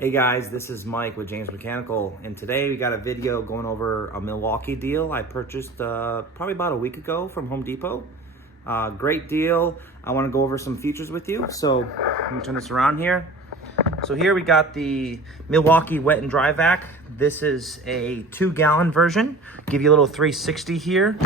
Hey guys, this is Mike with James Mechanical, and today we got a video going over a Milwaukee deal I purchased probably about a week ago from Home Depot. Great deal. I want to go over some features with you. So let me turn this around here. So here we got the Milwaukee wet and dry vac. This is a 2-gallon version. Give you a little 360 here.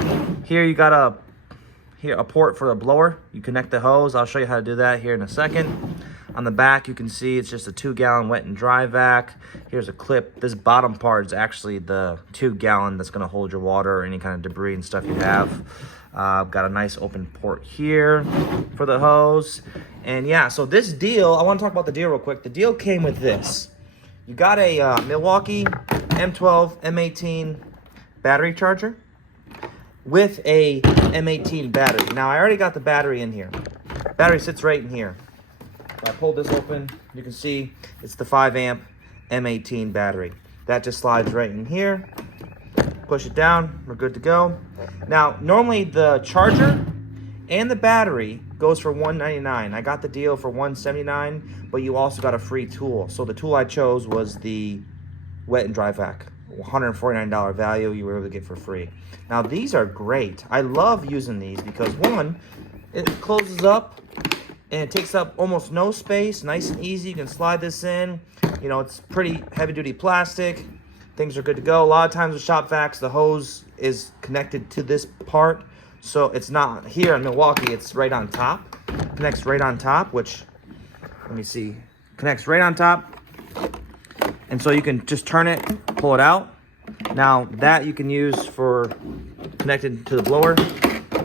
Here you got a port for the blower. You connect the hose. I'll show you how to do that here in a second. On the back, you can see it's just a 2-gallon wet and dry vac. Here's a clip. This bottom part is actually the 2-gallon that's gonna hold your water or any kind of debris and stuff you have. Got a nice open port here for the hose. And yeah, so this deal, I wanna talk about the deal real quick. The deal came with this. You got a Milwaukee M12, M18 battery charger with a M18 battery. Now, I already got the battery in here. Battery sits right in here. I pulled this open, you can see it's the 5-amp M18 battery. That just slides right in here. Push it down, we're good to go. Now, normally the charger and the battery goes for $199. I got the deal for $179, but you also got a free tool. So the tool I chose was the wet and dry vac. $149 value you were able to get for free. Now, these are great. I love using these because, one, it closes up and it takes up almost no space, nice and easy. You can slide this in. You know, it's pretty heavy-duty plastic. Things are good to go. A lot of times with shop vacs, the hose is connected to this part. So it's not here in Milwaukee, it's right on top. Connects right on top, which, let me see, connects right on top. And so you can just turn it, pull it out. Now that you can use for connected to the blower.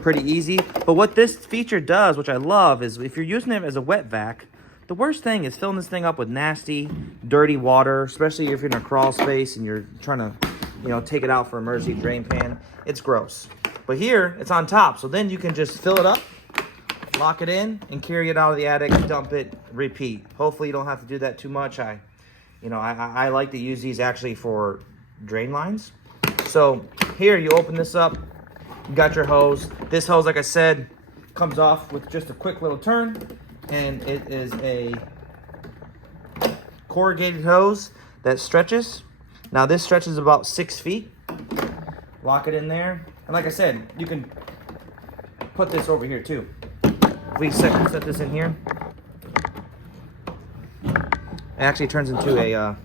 Pretty easy. But what this feature does, which I love, is if you're using it as a wet vac, the worst thing is filling this thing up with nasty, dirty water, especially if you're in a crawl space and you're trying to, you know, take it out for emergency drain pan. It's gross. But here, it's on top. So then you can just fill it up, lock it in, and carry it out of the attic, dump it, repeat. Hopefully you don't have to do that too much. I like to use these actually for drain lines. So here, you open this up. You got your hose. This hose, like I said, comes off with just a quick little turn, and it is a corrugated hose that stretches. Now this stretches about 6 feet. Lock it in there, and like I said, you can put this over here too. If we set this in here, it actually turns into a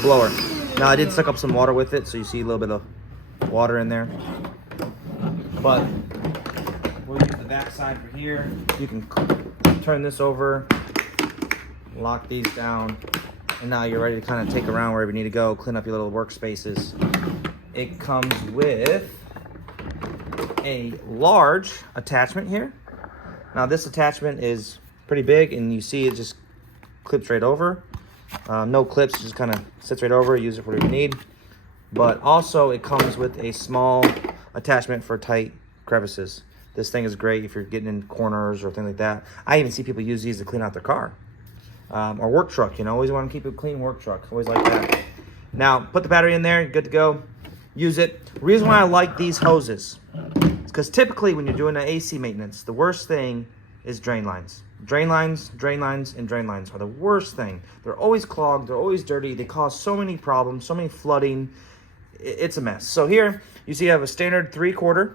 blower. Now, I did suck up some water with it, so you see a little bit of water in there. But we'll use the back side for here. You can turn this over, lock these down, and now you're ready to kind of take around wherever you need to go, clean up your little workspaces. It comes with a large attachment here. Now, this attachment is pretty big, and you see it just clips right over. No clips, just kind of sits right over, use it for whatever you need. But also it comes with a small attachment for tight crevices. This thing is great if you're getting in corners or things like that. I even see people use these to clean out their car. Or work truck, you know, always want to keep a clean work truck, always like that. Now, put the battery in there, you're good to go. Use it. The reason why I like these hoses is because typically when you're doing an AC maintenance, the worst thing is drain lines. Drain lines, drain lines, and drain lines are the worst thing. They're always clogged, they're always dirty, they cause so many problems, so many flooding. It's a mess. So here, you see you have a standard 3/4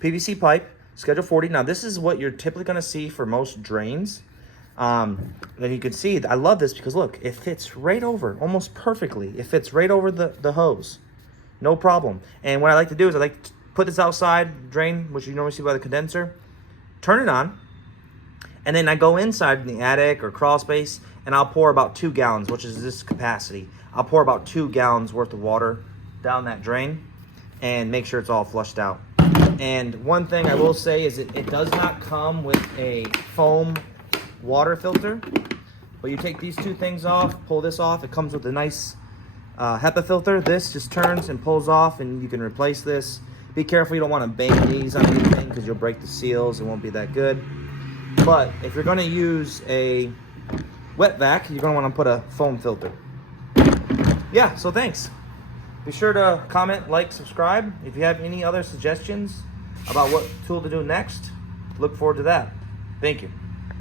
PVC pipe, schedule 40. Now this is what you're typically gonna see for most drains. And you can see, I love this because look, it fits right over, almost perfectly. It fits right over the hose, no problem. And what I like to do is I like to put this outside, drain, which you normally see by the condenser, turn it on, and then I go inside in the attic or crawl space, and I'll pour about 2 gallons, which is this capacity. I'll pour about 2 gallons worth of water down that drain and make sure it's all flushed out. And one thing I will say is it does not come with a foam water filter, but you take these two things off, pull this off. It comes with a nice HEPA filter. This just turns and pulls off, and you can replace this. Be careful, you don't want to bang these on anything because you'll break the seals. It won't be that good. But if you're going to use a wet vac, you're going to want to put a foam filter. Yeah, so thanks. Be sure to comment, like, subscribe. If you have any other suggestions about what tool to do next, look forward to that. Thank you.